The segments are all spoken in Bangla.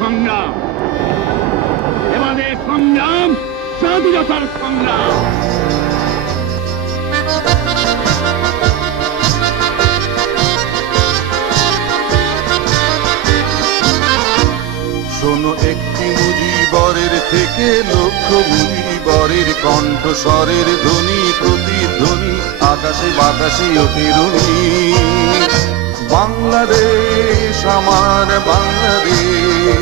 সংগ্রাম। এবারে সংগ্রাম, স্বাধীনতার সংগ্রাম। শোনো একটি মুজিবরের থেকে, লক্ষ মুজিবরের কণ্ঠস্বরের ধ্বনি, প্রতিধ্বনি, আকাশে বাতাসে অতিরুণী। বাংলাদেশ, আমার বাংলাদেশ।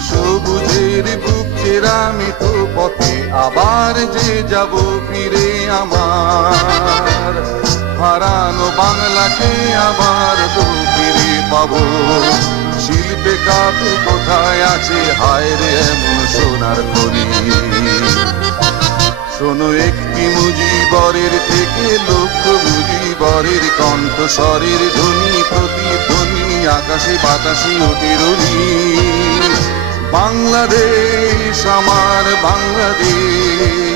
সবুজের বুক চেরামিত পথে আবার যে যাব ফিরে আমার। হারানো বাংলাকে আবার তো ফিরে পাবো। শিল্পে কাপে কোথায় আছে? হায় রে, এমন সোনার খনি। শোনো একটি মুজিবরের থেকে লক্ষ মুজিবরের কণ্ঠস্বরের ধ্বনি, প্রতিধ্বনি, আকাশে বাতাসে অতিরণী আমার বাংলাদেশ।